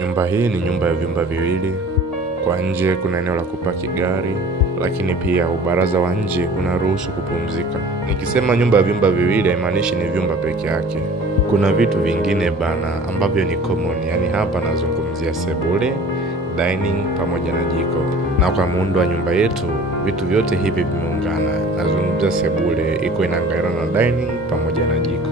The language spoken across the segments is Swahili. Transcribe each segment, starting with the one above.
Nyumba hii ni nyumba ya vyumba viwili. Kwa nje kuna eneo la kupaki gari, lakini pia ubaraza wa nje unaruhusu kupumzika. Nikisema nyumba ya vyumba viwili haimaanishi ni vyumba peke yake. Kuna vitu vingine bana ambavyo ni common, yani hapa nazungumzia sebule, dining pamoja na jiko. Na kwa muundo wa nyumba yetu, vitu vyote hivi vimeungana. Nazungumzia sebule iko inaangaliana na dining pamoja na jiko.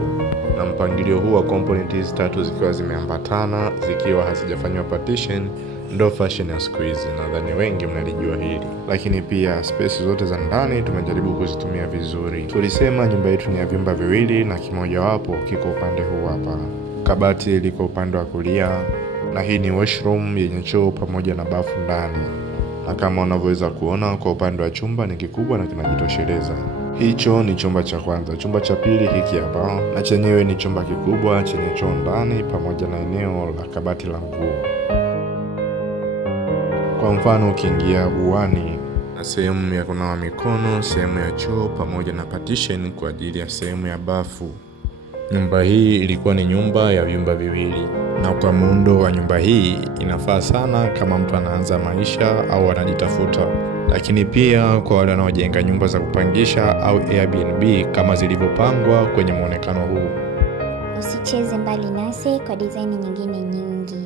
Na mpangilio huu wa component hizi tatu zikiwa zimeambatana, zikiwa hazijafanywa partition, ndo fashion ya siku hizi. Nadhani wengi mnalijua hili. Lakini pia space zote za ndani tumejaribu kuzitumia vizuri. Tulisema nyumba yetu ni ya vyumba viwili na kimoja wapo kiko upande huu hapa. Kabati liko upande wa kulia, na hii ni washroom yenye choo pamoja na bafu ndani. Na kama unavyoweza kuona, kwa upande wa chumba ni kikubwa na kinajitosheleza. Hicho ni chumba cha kwanza. Chumba cha pili hiki hapa, na chenyewe ni chumba kikubwa chenye choo ndani pamoja na eneo la kabati la nguo. Kwa mfano ukiingia uani na sehemu ya kunawa mikono, sehemu ya choo pamoja na partition kwa ajili ya sehemu ya bafu. Nyumba hii ilikuwa ni nyumba ya vyumba viwili, na kwa muundo wa nyumba hii inafaa sana kama mtu anaanza maisha au anajitafuta. Lakini pia kwa wale wanaojenga nyumba za kupangisha au Airbnb kama zilivyopangwa kwenye muonekano huu. Usicheze mbali nasi kwa design nyingine nyingi.